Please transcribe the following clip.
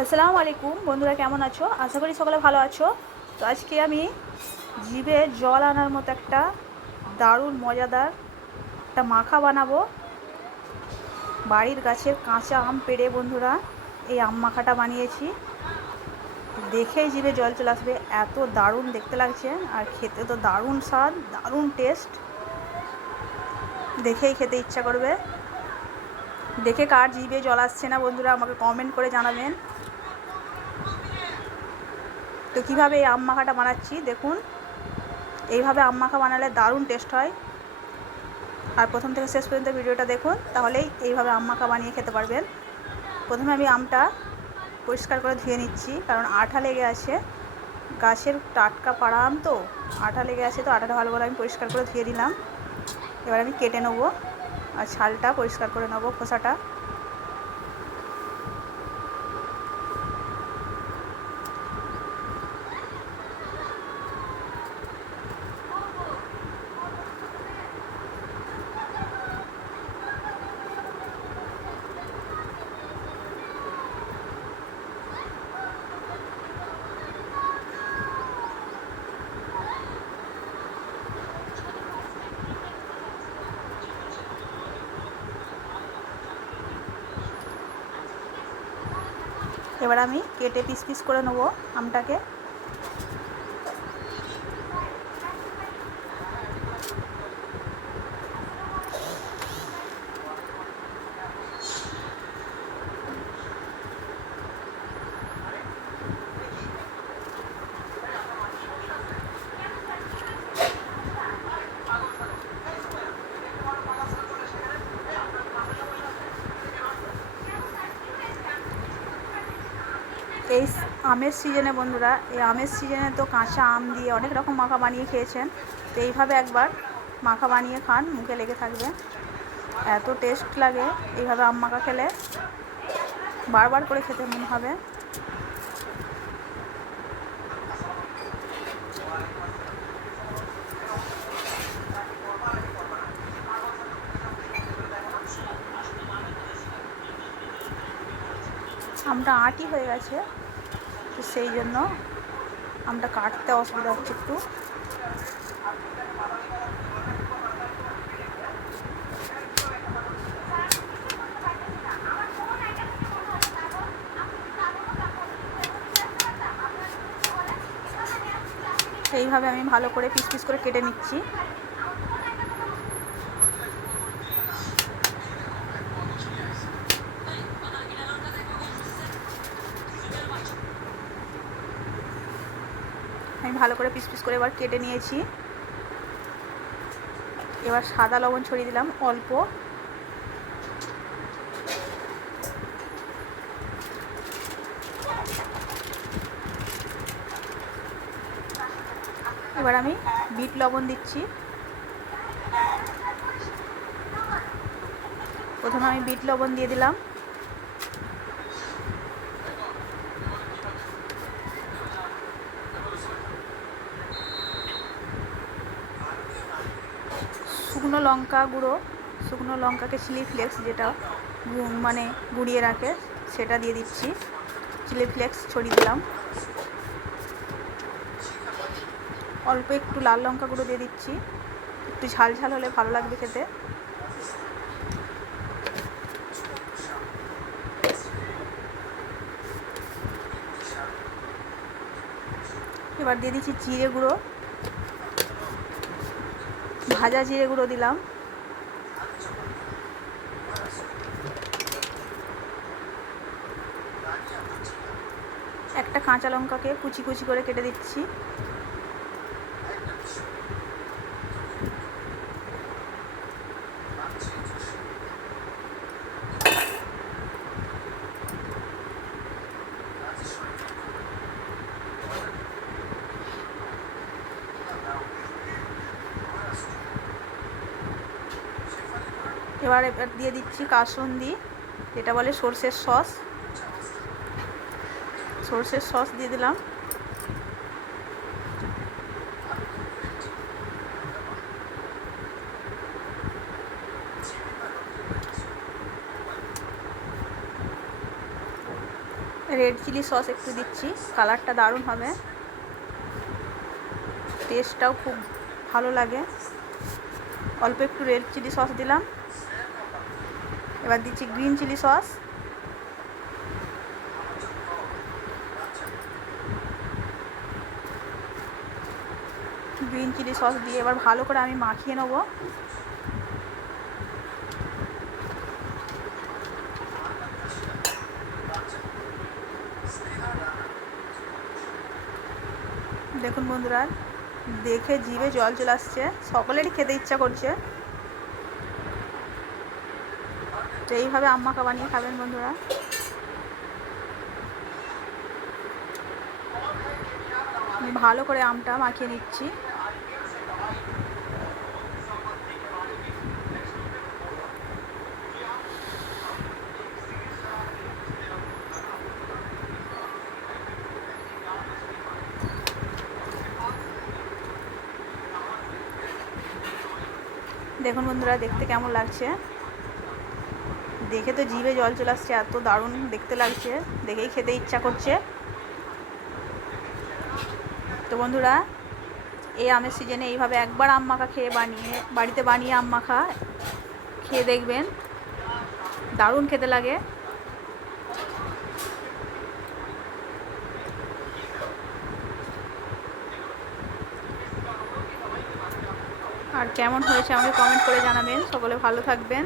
আসসালামু আলাইকুম বন্ধুরা, কেমন আছো? আশা করি সকলে ভালো আছো। তো আজকে আমি জিভে জল আনার মতো একটা দারুণ মজাদার একটা মাখা বানাবো। বাড়ির গাছের কাঁচা আম পেড়ে বন্ধুরা এই আম মাখাটা বানিয়েছি। দেখেই জিভে জল চলে আসবে, এত দারুণ দেখতে লাগছে আর খেতে তো দারুণ স্বাদ, দারুণ টেস্ট। দেখেই খেতে ইচ্ছা করবে। দেখে কার জিভে জল আসছে না বন্ধুরা আমাকে কমেন্ট করে জানাবেন। তো কীভাবে এই আম মাখাটা বানাচ্ছি দেখুন। এইভাবে আম মাখা বানালে দারুণ টেস্ট হয়। আর প্রথম থেকে শেষ পর্যন্ত ভিডিওটা দেখুন, তাহলেই এইভাবে আম মাখা বানিয়ে খেতে পারবেন। প্রথমে আমি আমটা পরিষ্কার করে ধুয়ে নিচ্ছি, কারণ আঠা লেগে আছে। গাছের টাটকা পাড়া আম তো আঠা লেগে আছে, তো আঠাটা ভালো করে আমি পরিষ্কার করে ধুয়ে দিলাম। এবার আমি কেটে নেবো আর ছালটা পরিষ্কার করে নেবো, খোসাটা। এবার আমি কেটে পিস পিস করে নেবো আমটাকে। এই আমের সিজনে বন্ধুরা, এই আমের সিজনে তো কাঁচা আম দিয়ে অনেক রকম মাখা বানিয়ে খেয়েছেন। তো এইভাবে একবার মাখা বানিয়ে খান, মুখে লেগে থাকবে, এত টেস্ট লাগে। এইভাবে আম মাখা খেলে বারবার করে খেতে মনে হবে। আমটা আঁটি হয়ে গেছে, তো সেই জন্য আমটা কাটতে অসুবিধা হচ্ছে একটু। এইভাবে আমি ভালো করে পিস পিস করে কেটে নিচ্ছি। আমি ভালো করে পিস পিস করে এবার কেটে নিয়েছি। এবার সাদা লবণ ছড়িয়ে দিলাম অল্প। এবার আমি বিট লবণ দিচ্ছি। প্রথমে আমি বিট লবণ দিয়ে দিলাম। শুকনো লঙ্কা গুঁড়ো, শুকনো লঙ্কাকে চিলি ফ্লেক্স যেটা মানে গুঁড়িয়ে রাখে সেটা দিয়ে দিচ্ছি। চিলি ফ্লেক্স ছড়িয়ে দিলাম। অল্প একটু লাল লঙ্কা গুঁড়ো দিয়ে দিচ্ছি, একটু ঝাল ঝাল হলে ভালো লাগবে খেতে। এবার দিয়ে দিচ্ছি জিরে গুঁড়ো, ভাজা জিরে গুঁড়ো দিলাম। একটা কাঁচা লঙ্কাকে কুচি কুচি করে কেটে দিচ্ছি। এবার দিয়ে দিচ্ছি কাসুন্দি, যেটা বলে সর্ষের সস। সর্ষের সস দিয়ে দিলাম। রেড চিলি সস একটু দিচ্ছি, কালারটা দারুণ হবে, টেস্টটাও খুব ভালো লাগে। অল্প একটু রেড চিলি সস দিলাম। এবার দিচ্ছি green chilli sauce. Green chilli sauce দিয়ে এবার ভালো করে আমি মাখিয়ে নেব। দেখুন বন্ধুরা, দেখে জিভে জল চলে আসছে, সকলেরই খেতে ইচ্ছা করছে। তো এইভাবে আম মাখা বানিয়ে খাবেন বন্ধুরা। আমি ভালো করে আমটা মাখিয়ে নিচ্ছি। দেখুন বন্ধুরা, দেখতে কেমন লাগছে, দেখে তো জিভে জল চলে আসছে, এত দারুণ দেখতে লাগছে, দেখেই খেতে ইচ্ছা করছে। তো বন্ধুরা, এই আমের সিজনে এইভাবে একবার আম মাখা বাড়িতে বানিয়ে আম মাখা খেয়ে দেখবেন, দারুণ খেতে লাগে। আর কেমন হয়েছে আমাকে কমেন্ট করে জানাবেন। সকলে ভালো থাকবেন।